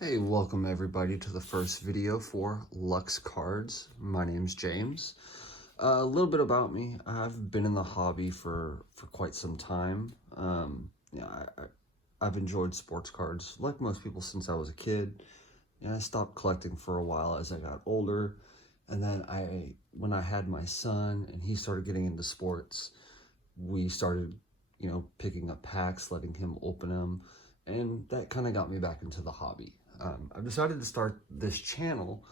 Hey, welcome everybody to the first video for Lux Cards. My name's James. A little bit about me. I've been in the hobby for quite some time. I've enjoyed sports cards like most people since I was a kid. I stopped collecting for a while as I got older. And then when I had my son and he started getting into sports, we started, picking up packs, letting him open them. And that kind of got me back into the hobby. I've decided to start this channel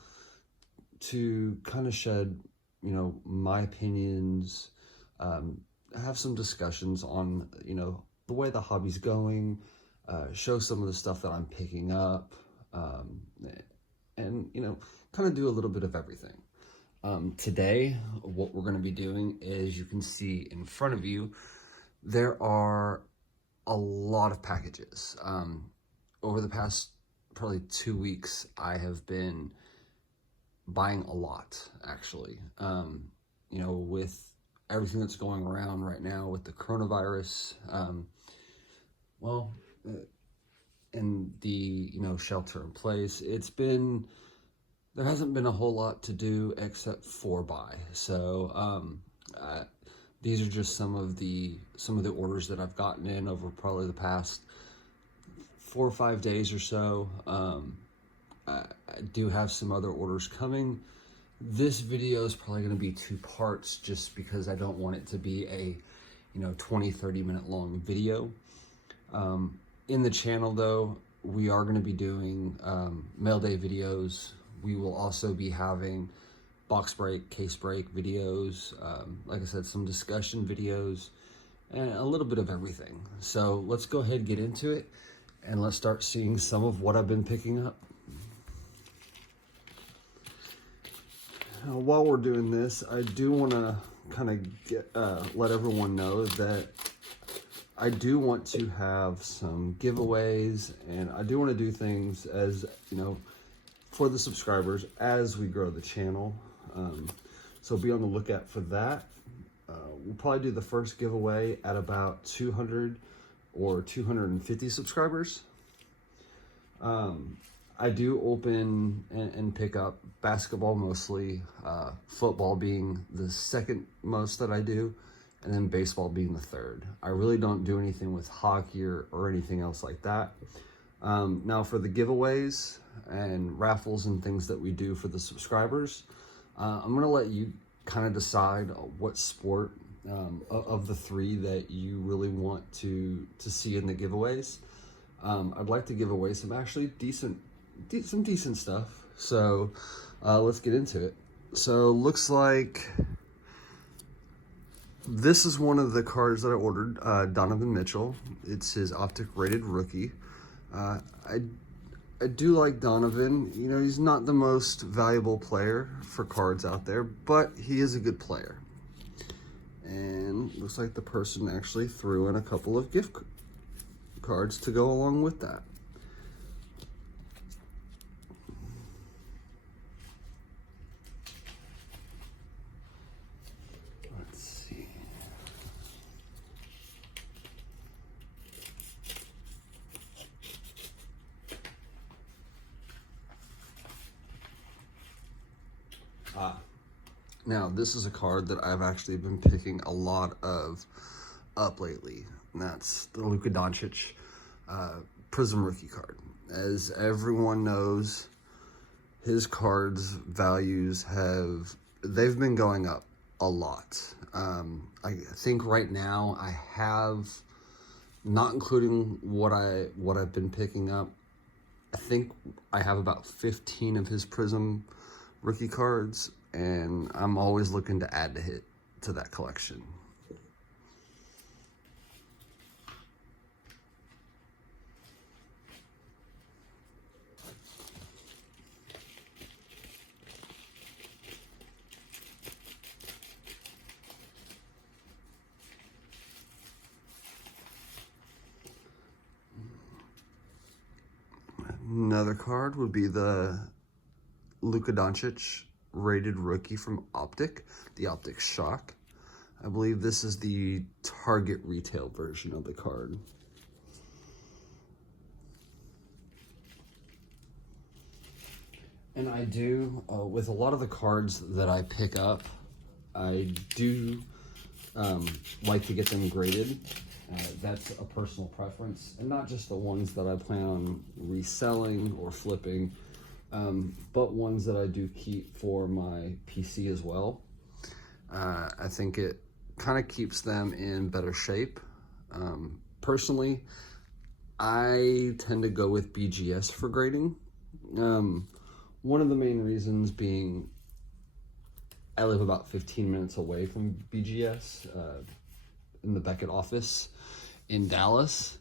to kind of shed, my opinions, have some discussions on, the way the hobby's going, show some of the stuff that I'm picking up, and, kind of do a little bit of everything. Today, what we're going to be doing is, you can see in front of you, there are a lot of packages. Over the past probably 2 weeks, I have been buying a lot, actually. With everything that's going around right now with the coronavirus, and the, shelter in place, there hasn't been a whole lot to do except for buy. So, these are just some of the orders that I've gotten in over probably the past 4 or 5 days or so. I do have some other orders coming. This video is probably going to be 2 parts just because I don't want it to be a 20-30 minute long video. In the channel though, we are going to be doing mail day videos. We will also be having box break, case break videos, like I said, some discussion videos, and a little bit of everything. So let's go ahead and get into it, and let's start seeing some of what I've been picking up. Now, while we're doing this, I do want to kind of let everyone know that I do want to have some giveaways, and I do want to do things as, for the subscribers as we grow the channel. So be on the lookout for that. We'll probably do the first giveaway at about 200 or 250 subscribers. I do open and pick up basketball mostly, football being the second most that I do, and then baseball being the third. I really don't do anything with hockey or anything else like that. Now for the giveaways and raffles and things that we do for the subscribers, I'm gonna let you kind of decide what sport of the 3 that you really want to see in the giveaways. I'd like to give away some actually decent stuff. So let's get into it. So looks like this is one of the cards that I ordered, Donovan Mitchell. It's his Optic rated rookie. I do like Donovan. He's not the most valuable player for cards out there, but he is a good player. And looks like the person actually threw in a couple of gift cards to go along with that. Let's see. Now this is a card that I've actually been picking a lot of up lately, and that's the Luka Prism rookie card. As everyone knows, his cards values they've been going up a lot. I think right now I have, not including what I've been picking up, I think I have about 15 of his Prism rookie cards, and I'm always looking to add to that collection. Another card would be the Luka rated rookie from Optic, the Optic Shock. I believe this is the Target retail version of the card. And I do, with a lot of the cards that I pick up, I do like to get them graded. That's a personal preference, and not just the ones that I plan on reselling or flipping, but ones that I do keep for my PC as well. I think it kind of keeps them in better shape. Personally, I tend to go with BGS for grading. One of the main reasons being I live about 15 minutes away from BGS in the Beckett office in Dallas.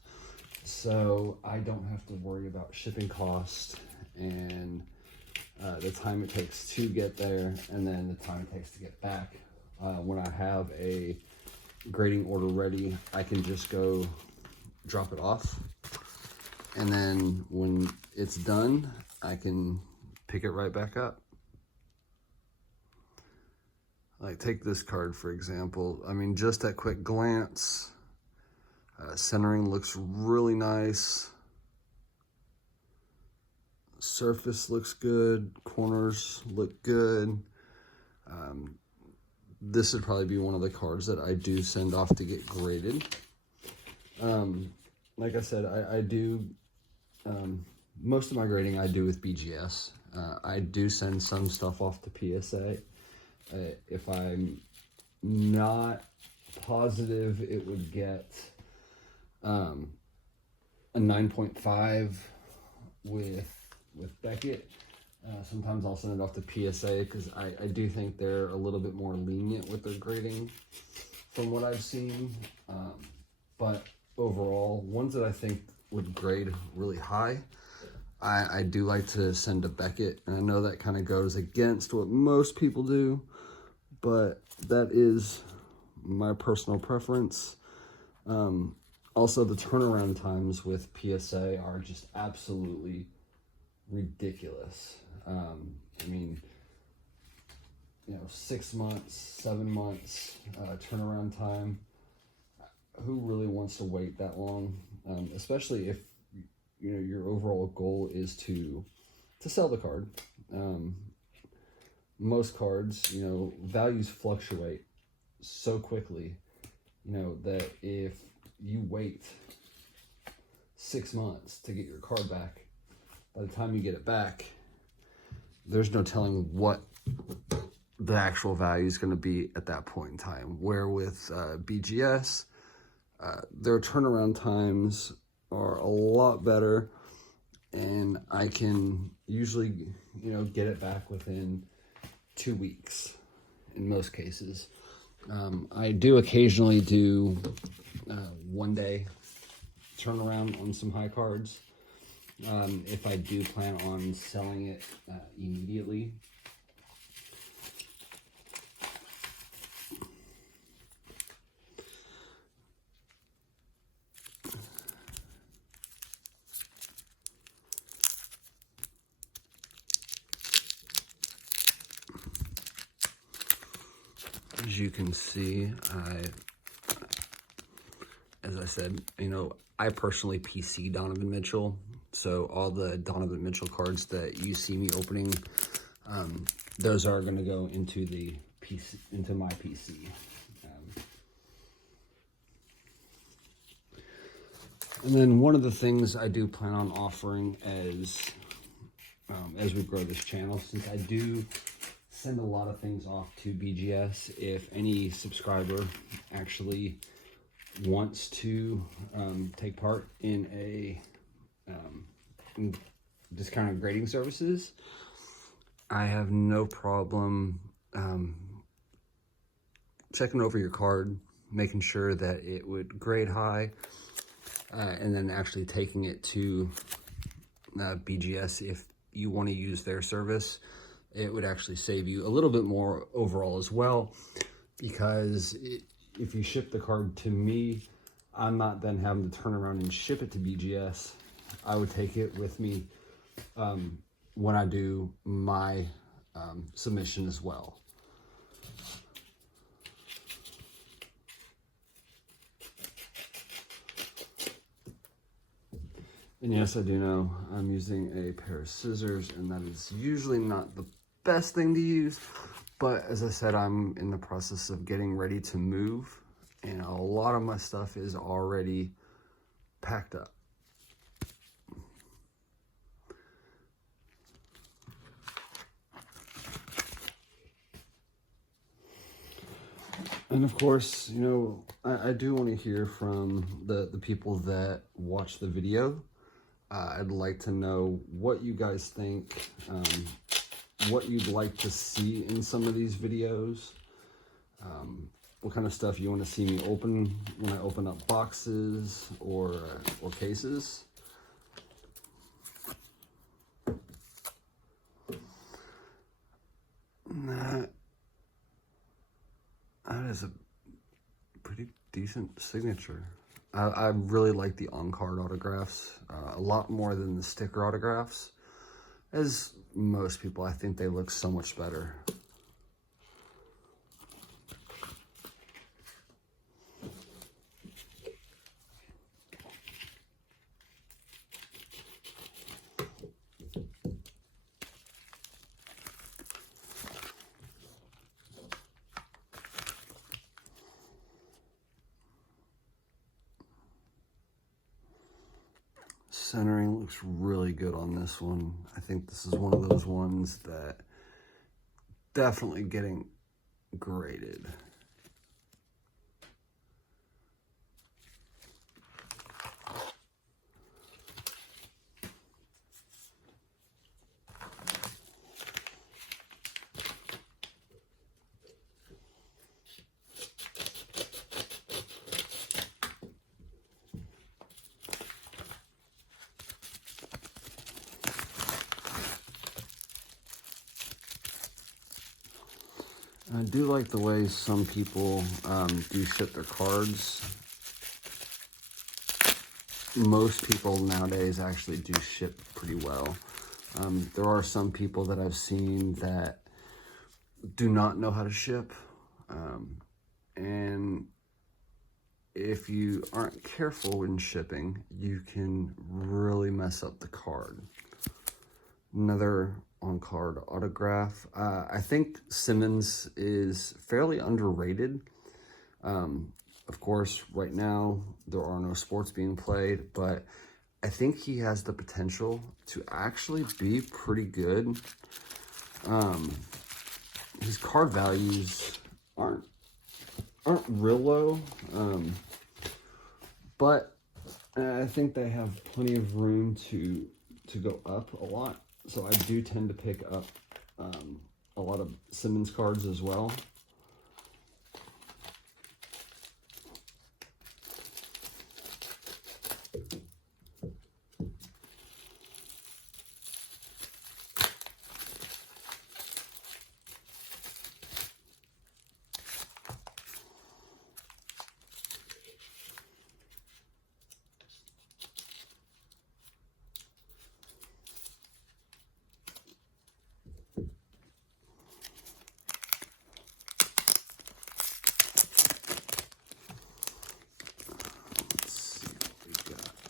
So I don't have to worry about shipping cost and the time it takes to get there and then the time it takes to get back. When I have a grading order ready, I can just go drop it off. And then when it's done, I can pick it right back up. Like take this card, for example. I mean, just at quick glance, centering looks really nice. Surface looks good. Corners look good. This would probably be one of the cards that I do send off to get graded. Like I said, I do, most of my grading I do with BGS. I do send some stuff off to PSA. If I'm not positive it would get a 9.5 with Beckett. Sometimes I'll send it off to PSA because I do think they're a little bit more lenient with their grading from what I've seen. But overall, ones that I think would grade really high, I do like to send to Beckett. And I know that kind of goes against what most people do, but that is my personal preference. Also, the turnaround times with PSA are just absolutely ridiculous. I mean, 6 months, 7 months turnaround time. Who really wants to wait that long? Especially if your overall goal is to sell the card. Most cards, values fluctuate so quickly, that if you wait 6 months to get your card back, by the time you get it back, there's no telling what the actual value is going to be at that point in time. Where with BGS, their turnaround times are a lot better, and I can usually, get it back within 2 weeks in most cases. I do occasionally do 1 day turnaround on some high cards. If I do plan on selling it immediately. As you can see, as I said, I personally PC Donovan Mitchell. So all the Donovan Mitchell cards that you see me opening, those are going to go into the PC, into my PC. And then one of the things I do plan on offering as we grow this channel, since I do send a lot of things off to BGS, if any subscriber actually wants to take part in a discounted grading services, I have no problem checking over your card, making sure that it would grade high, and then actually taking it to BGS. If you want to use their service, it would actually save you a little bit more overall as well, because if you ship the card to me, I'm not then having to turn around and ship it to BGS. I would take it with me when I do my submission as well. And yes, I do know I'm using a pair of scissors, and that is usually not the best thing to use. But as I said, I'm in the process of getting ready to move, and a lot of my stuff is already packed up. And of course, you know, I do want to hear from the people that watch the video. I'd like to know what you guys think, what you'd like to see in some of these videos, what kind of stuff you want to see me open when I open up boxes or cases. And that is a pretty decent signature. I really like the on-card autographs a lot more than the sticker autographs. As most people, I think they look so much better. Centering looks really good on this one. I think this is one of those ones that definitely getting graded. I do like the way some people do ship their cards. Most people nowadays actually do ship pretty well. There are some people that I've seen that do not know how to ship. And if you aren't careful when shipping, you can really mess up the card. Another on-card autograph. I think Simmons is fairly underrated. Of course, right now, there are no sports being played, but I think he has the potential to actually be pretty good. His card values aren't real low, but I think they have plenty of room to go up a lot. So I do tend to pick up a lot of Simmons cards as well.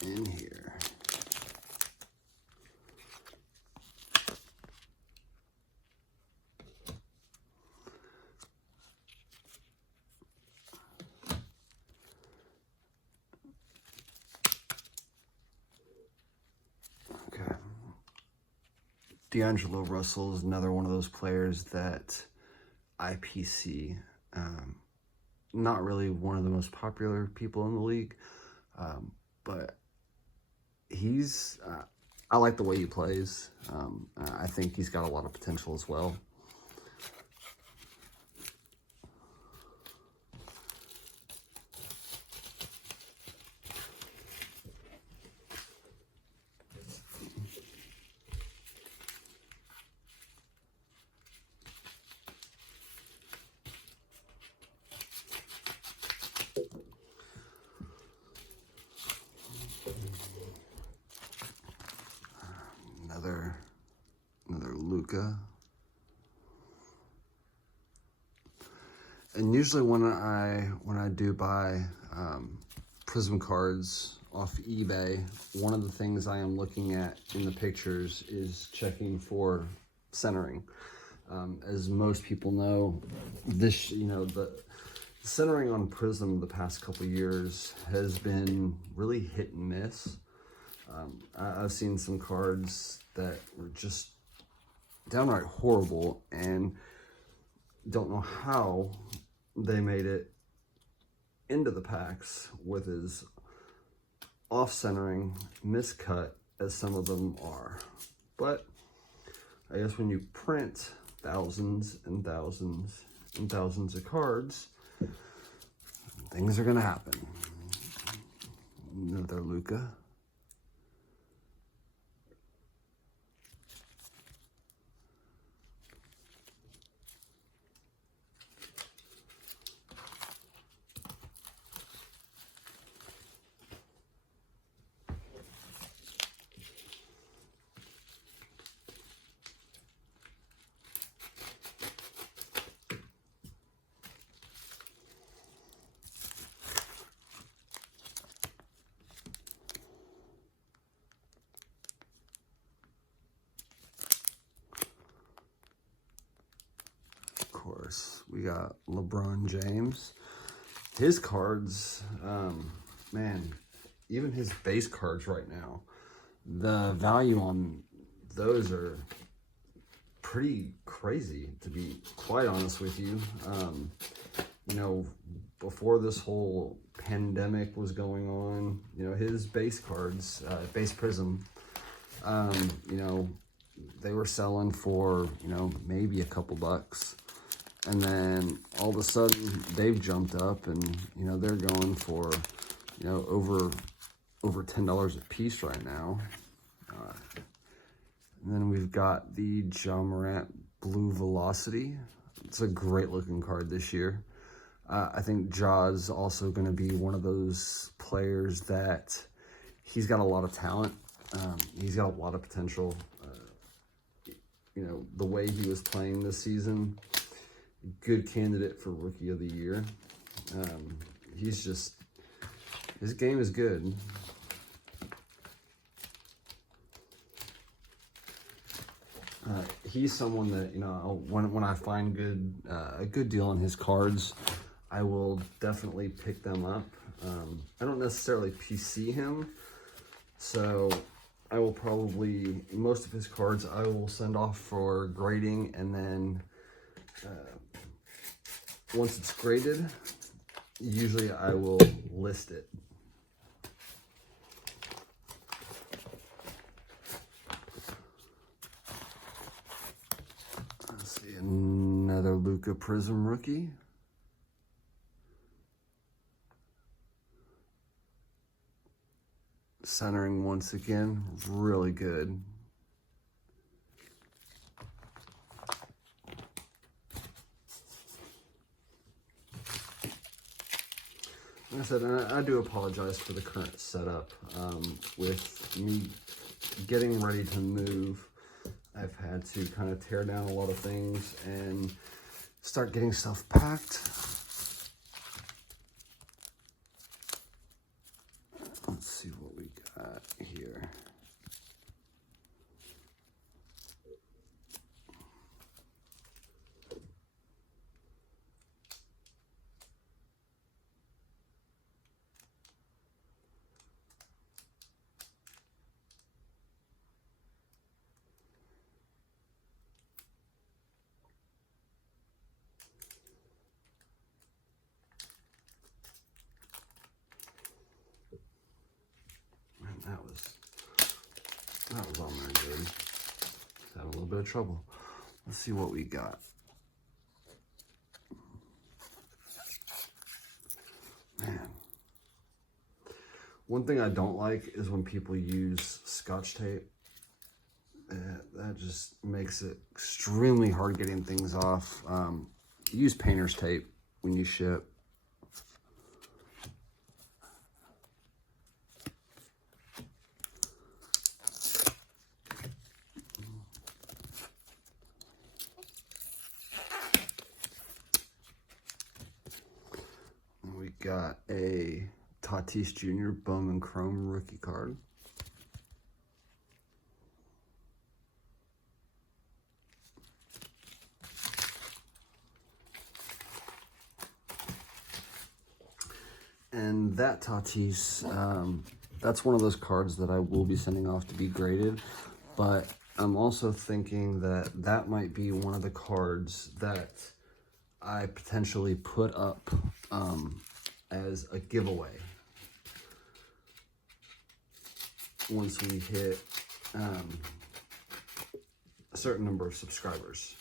In here. Okay. D'Angelo Russell is another one of those players that IPC, not really one of the most popular people in the league, but he's, I like the way he plays. I think he's got a lot of potential as well. Another Luka. And usually when I do buy Prism cards off eBay, one of the things I am looking at in the pictures is checking for centering. As most people know, this, the centering on Prism the past couple years has been really hit and miss. I've seen some cards that were just downright horrible and don't know how they made it into the packs with as off-centering, miscut as some of them are. But I guess when you print thousands and thousands and thousands of cards, things are gonna happen. Another Luka. Course, we got LeBron James. His cards, man, even his base cards right now, the value on those are pretty crazy, to be quite honest with you. Before this whole pandemic was going on, his base cards, base Prism, they were selling for, maybe a couple bucks. And then all of a sudden they've jumped up and, they're going for, over $10 a piece right now. And then we've got the Ja Morant Blue Velocity. It's a great looking card this year. I think Ja's also going to be one of those players that he's got a lot of talent. He's got a lot of potential. The way he was playing this season, good candidate for Rookie of the Year. His game is good. He's someone that, when I find a good deal on his cards, I will definitely pick them up. I don't necessarily PC him, so I will probably, most of his cards I will send off for grading, and then once it's graded, usually I will list it. Let's see, another Luka Prism rookie. Centering once again, really good. Like I said, I do apologize for the current setup. With me getting ready to move, I've had to kind of tear down a lot of things and start getting stuff packed. Let's see what we got here. That was on there good. Had a little bit of trouble. Let's see what we got. Man. One thing I don't like is when people use Scotch tape. That just makes it extremely hard getting things off. Use painter's tape when you ship. We got a Tatis Jr. Bowman Chrome rookie card. And that Tatis, that's one of those cards that I will be sending off to be graded, but I'm also thinking that that might be one of the cards that I potentially put up as a giveaway once we hit a certain number of subscribers.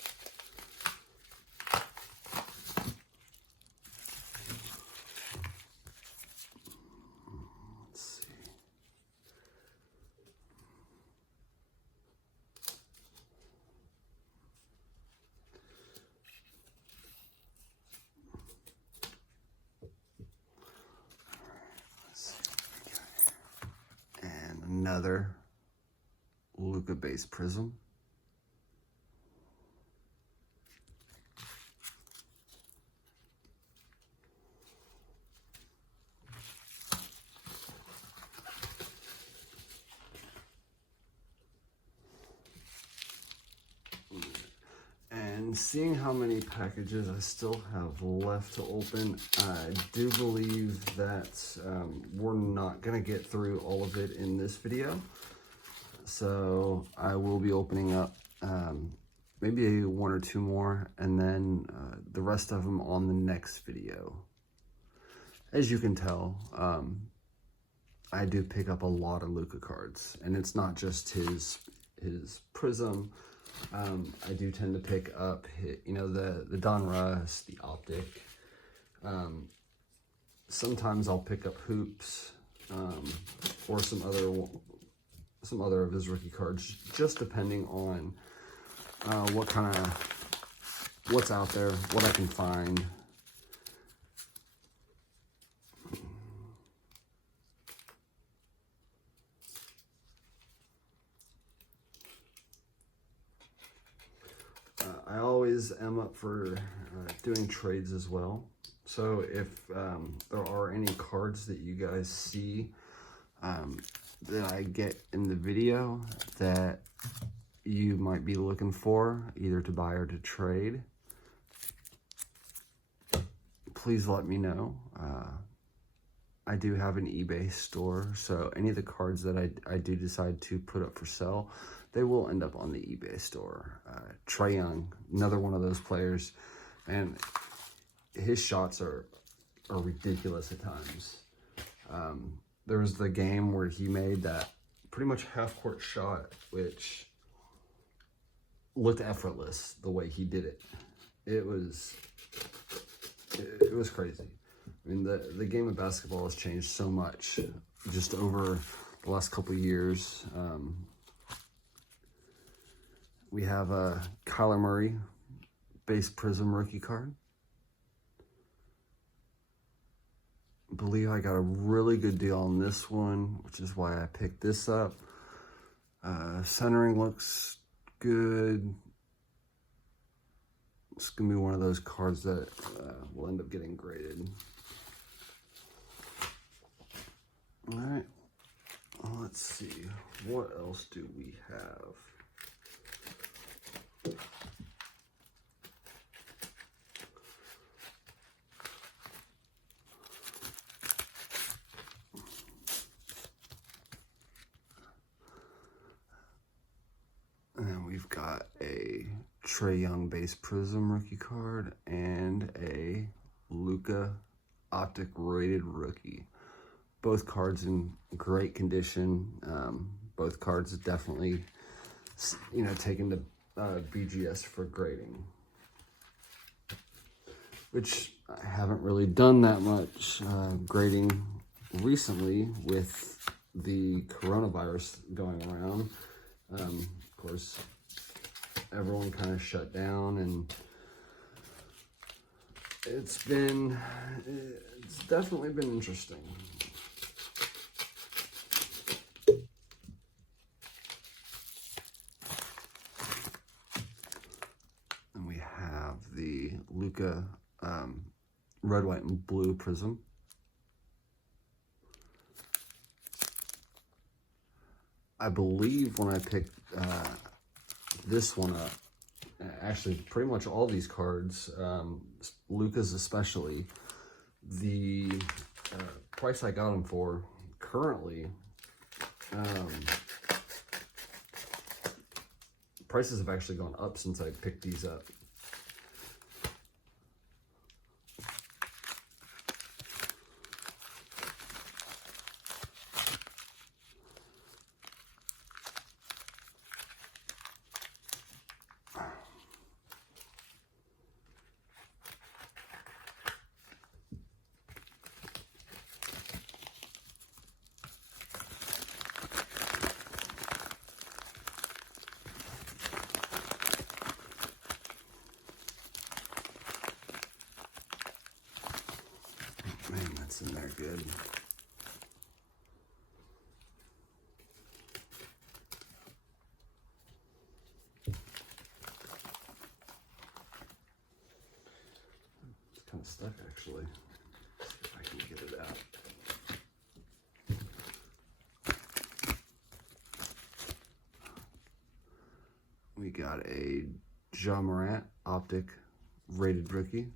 Another Luka base prism. And seeing how many packages I still have left to open, I do believe that we're not going to get through all of it in this video. So I will be opening up maybe one or two more, and then the rest of them on the next video. As you can tell, I do pick up a lot of Luka cards, and it's not just his prism. I do tend to pick up, the Don Russ, the Optic. Sometimes I'll pick up hoops or some other of his rookie cards, just depending on what's out there, what I can find. I always am up for doing trades as well. So if there are any cards that you guys see that I get in the video that you might be looking for, either to buy or to trade, please let me know. I do have an eBay store, so any of the cards that I do decide to put up for sale, they will end up on the eBay store. Trae Young, another one of those players, and his shots are ridiculous at times. There was the game where he made that pretty much half-court shot, which looked effortless the way he did it. It was crazy. I mean, the game of basketball has changed so much just over the last couple of years. We have a Kyler Murray base prism rookie card. I believe I got a really good deal on this one, which is why I picked this up. Centering looks good. It's going to be one of those cards that will end up getting graded. All right, let's see. What else do we have? And then we've got a Trae Young base prism rookie card and a Luka Optic rated rookie. Both cards in great condition. Both cards definitely, taken to BGS for grading, which I haven't really done that much grading recently with the coronavirus going around. Of course, everyone kind of shut down, and it's definitely been interesting. And we have the Luka red, white, and blue prism. I believe when I picked this one up, actually pretty much all these cards, Luka's especially, the price I got them for currently, prices have actually gone up since I picked these up. Man, that's in there good. It's kind of stuck actually. Let's see if I can get it out. We got a Ja Morant Optic rated rookie.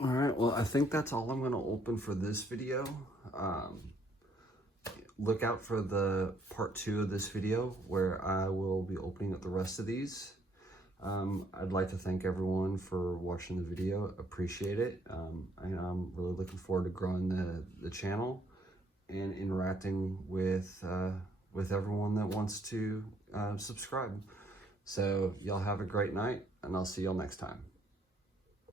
All right, well, I think that's all I'm going to open for this video. Look out for the part 2 of this video where I will be opening up the rest of these. I'd like to thank everyone for watching the video. Appreciate it. I'm really looking forward to growing the channel and interacting with everyone that wants to subscribe. So y'all have a great night, and I'll see y'all next time.